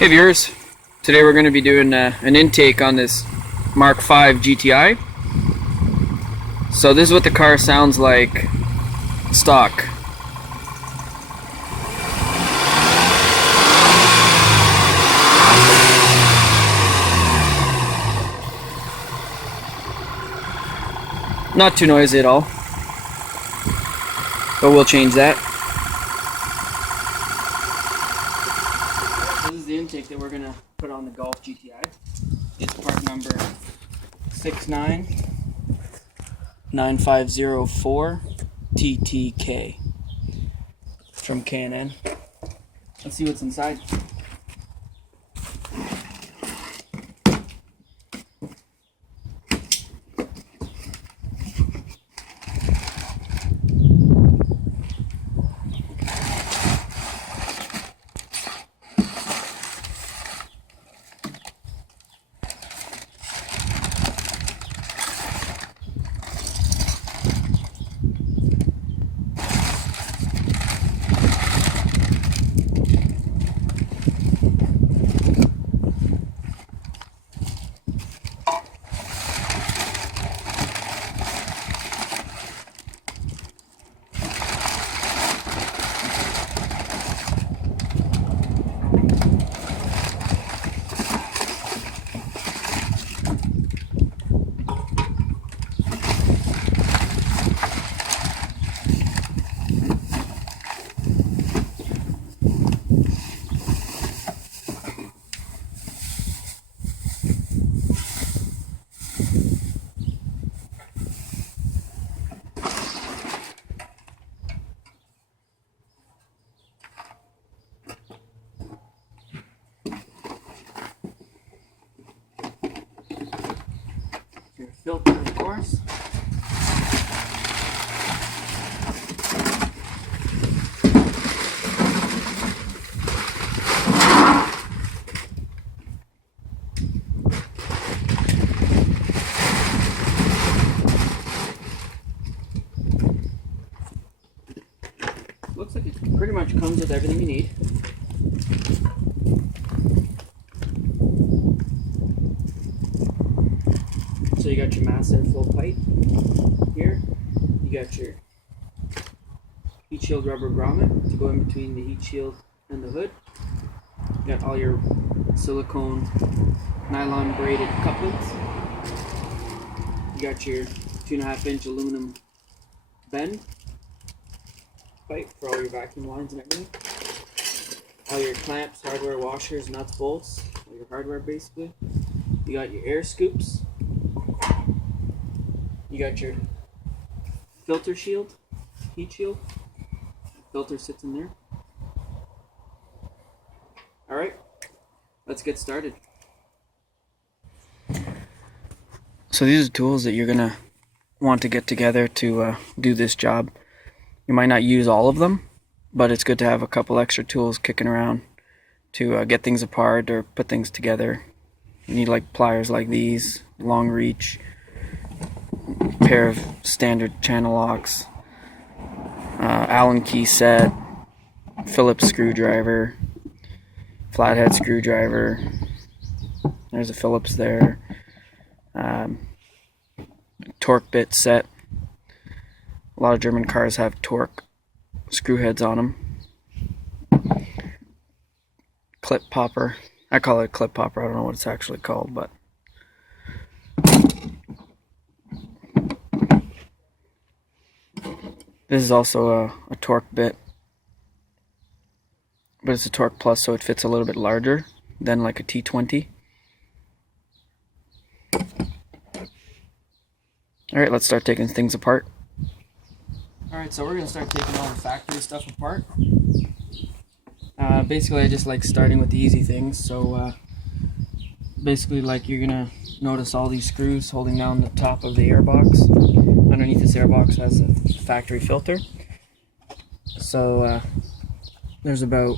Hey viewers, today we're going to be doing an intake on this Mark V GTI. So this is what the car sounds like stock. Not too noisy at all, but we'll change that. This is the intake that we're going to put on the Golf GTI. It's part number 69950 TTK from K&N. Let's see what's inside. Your filter, of course. Looks like it pretty much comes with everything you need. So you got your mass airflow pipe here. You got your heat shield rubber grommet to go in between the heat shield and the hood. You got all your silicone nylon braided couplings. You got your 2.5-inch aluminum bend pipe for all your vacuum lines and everything. All your clamps, hardware, washers, nuts, bolts, all your hardware basically. You got your air scoops. You got your filter shield, heat shield. Filter sits in there. Alright, let's get started. So these are tools that you're going to want to get together to do this job. You might not use all of them, but it's good to have a couple extra tools kicking around to get things apart or put things together. You need like pliers like these, long reach, pair of standard channel locks, Allen key set, Phillips screwdriver, flathead screwdriver. There's a Phillips there. Torque bit set. A lot of German cars have torque screw heads on them. Clip popper. I call it a clip popper. I don't know what it's actually called, but this is also a torque bit, but it's a torque plus, so it fits a little bit larger than like a T20. Alright, let's start taking things apart. Alright, so we're going to start taking all the factory stuff apart. Basically, I just like starting with the easy things. So basically, like, you're going to notice all these screws holding down the top of the airbox. Underneath this airbox has a factory filter. So there's about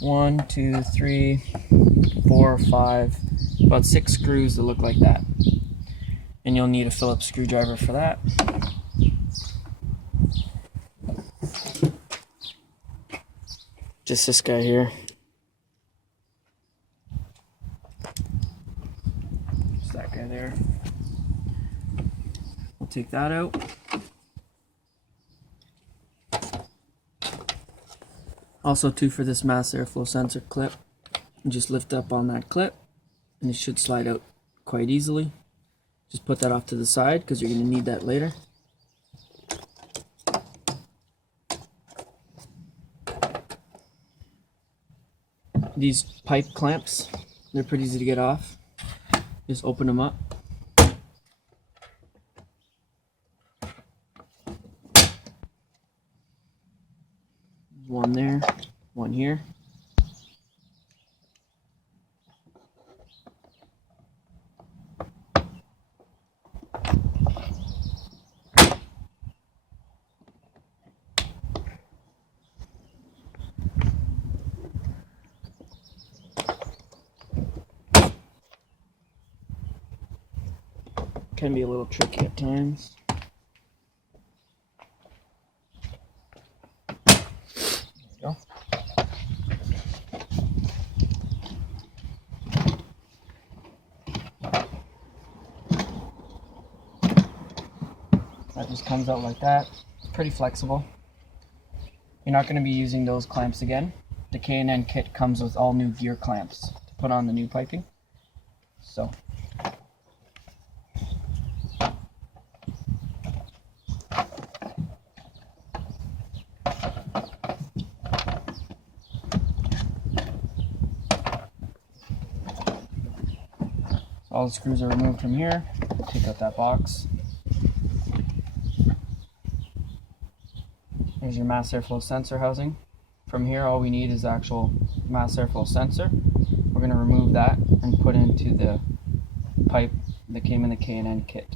1, 2, 3, 4, 5, about 6 screws that look like that. And you'll need a Phillips screwdriver for that. Just this guy here. take that out. Also too, for this mass airflow sensor clip, you just lift up on that clip and it should slide out quite easily. Just put that off to the side because you're going to need that later. These pipe clamps, they're pretty easy to get off. Just open them up. One there, one here. Can be a little tricky at times. There you go. That just comes out like that. It's pretty flexible. You're not going to be using those clamps again. The K&N kit comes with all new gear clamps to put on the new piping. So all the screws are removed from here. Take out that box. Here's your mass airflow sensor housing. From here, all we need is the actual mass airflow sensor. We're going to remove that and put into the pipe that came in the K&N kit.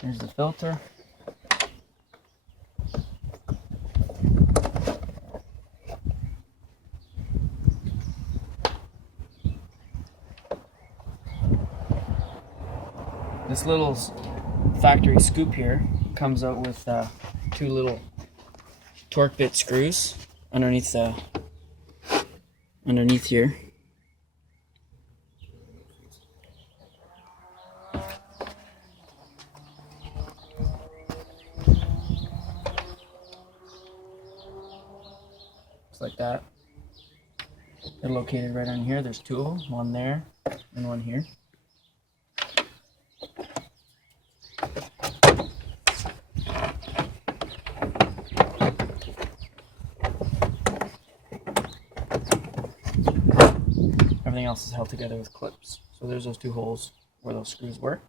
Here's the filter. This little factory scoop here comes out with two little torque bit screws underneath here. Just like that. They're located right on here. There's two of them, one there and one here. Everything else is held together with clips. So there's those two holes where those screws were.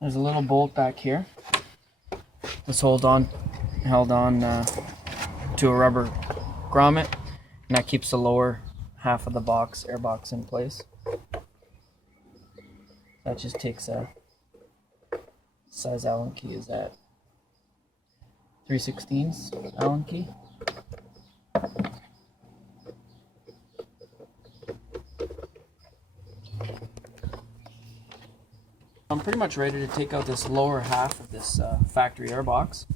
There's a little bolt back here. This held on to a rubber grommet, and that keeps the lower half of the box, air box, in place. That just takes a size Allen key. Is that 3/16 Allen key? I'm pretty much ready to take out this lower half of this factory air box.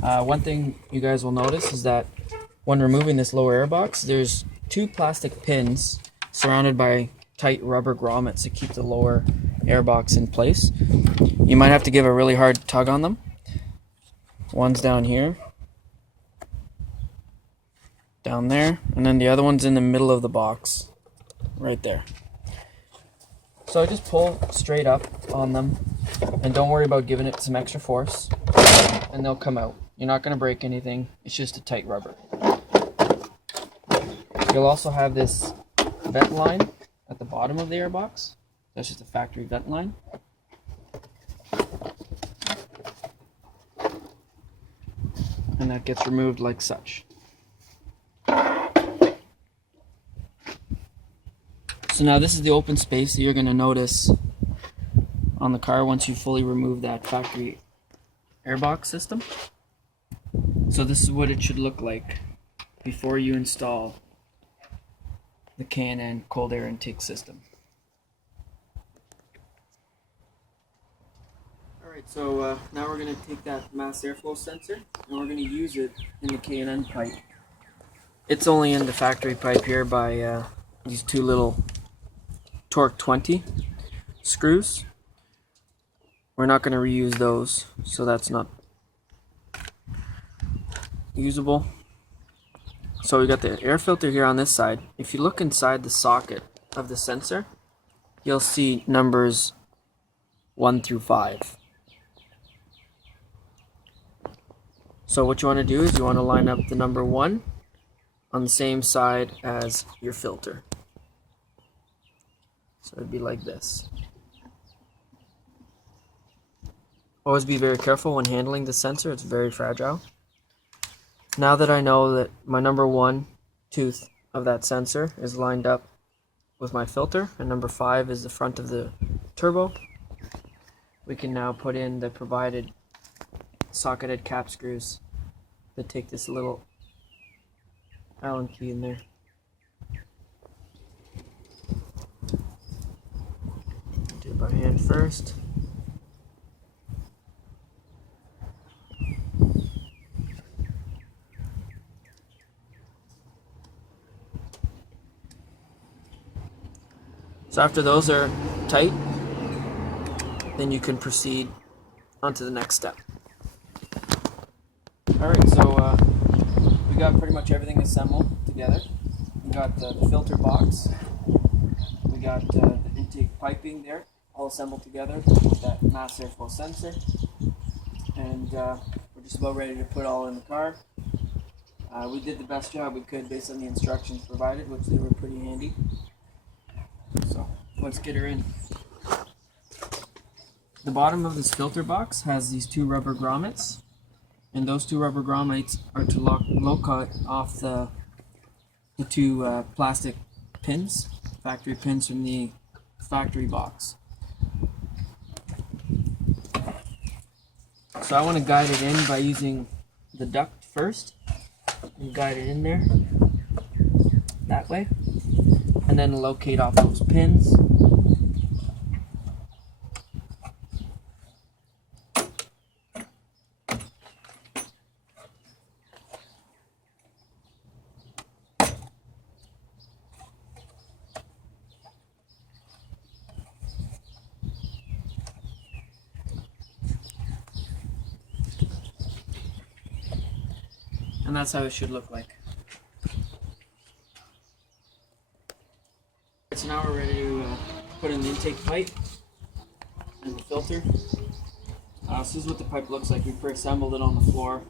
One thing you guys will notice is that when removing this lower air box, there's two plastic pins surrounded by tight rubber grommets to keep the lower air box in place. You might have to give a really hard tug on them. One's down here, down there, and then the other one's in the middle of the box, right there. So just pull straight up on them, and don't worry about giving it some extra force, and they'll come out. You're not going to break anything, it's just a tight rubber. You'll also have this vent line at the bottom of the airbox. That's just a factory vent line. and that gets removed like such. So now this is the open space that you're going to notice on the car once you fully remove that factory airbox system. So this is what it should look like before you install the K&N cold air intake system. Alright, so now we're going to take that mass airflow sensor and we're going to use it in the K&N pipe. It's only in the factory pipe here by these two little Torque 20 screws. We're not going to reuse those, so that's not usable. So we got the air filter here on this side. If you look inside the socket of the sensor, you'll see numbers 1 through 5. So what you want to do is you want to line up the number 1 on the same side as your filter. So it'd be like this. Always be very careful when handling the sensor, it's very fragile. Now that I know that my number 1 tooth of that sensor is lined up with my filter, and number 5 is the front of the turbo, we can now put in the provided socketed cap screws that take this little Allen key in there. Do it by hand first. So after those are tight, then you can proceed onto the next step. Alright, so we got pretty much everything assembled together. We got the filter box, we got the intake piping there, all assembled together with that mass airflow sensor, and we're just about ready to put all in the car. We did the best job we could based on the instructions provided, which they were pretty handy. So let's get her in. The bottom of this filter box has these 2 rubber grommets, and those 2 rubber grommets are to locate off the 2 plastic pins, factory pins from the factory box. So I want to guide it in by using the duct first, and guide it in there that way, and then locate off those pins. And that's how it should look like. So now we're ready to put in the intake pipe and the filter. This is what the pipe looks like. We pre-assembled it on the floor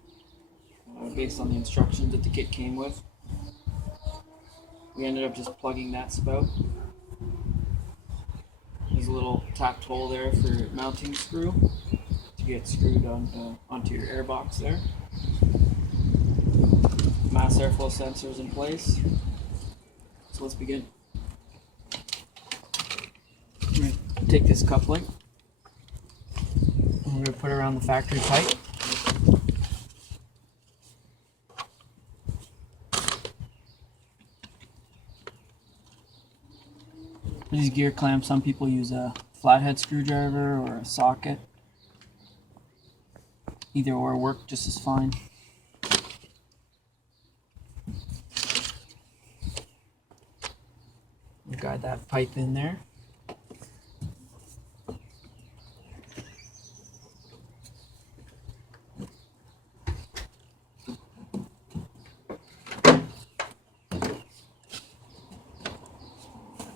based on the instructions that the kit came with. We ended up just plugging that spout. There's a little tapped hole there for mounting screw to get screwed onto your airbox there. Mass airflow sensors in place. So let's begin. I'm going to take this coupling and we're going to put it around the factory pipe. These gear clamps, some people use a flathead screwdriver or a socket. Either or work just as fine. Guide that pipe in there.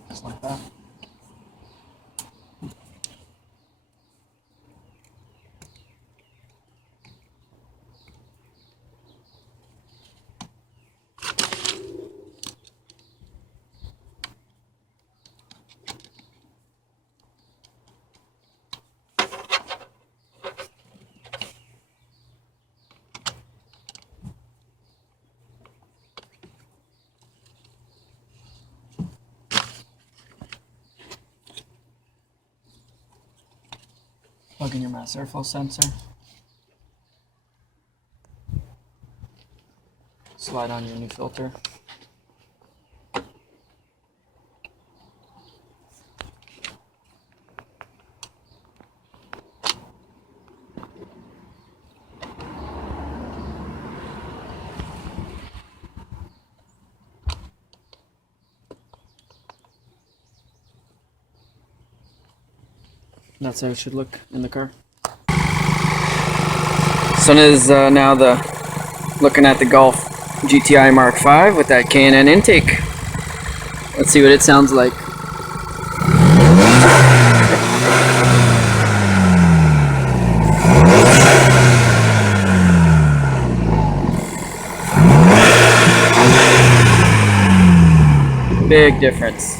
Just like that. Plug in your mass airflow sensor. Slide on your new filter. That's how it should look in the car. Sun is now looking at the Golf GTI Mark V with that K&N intake. Let's see what it sounds like. Big difference.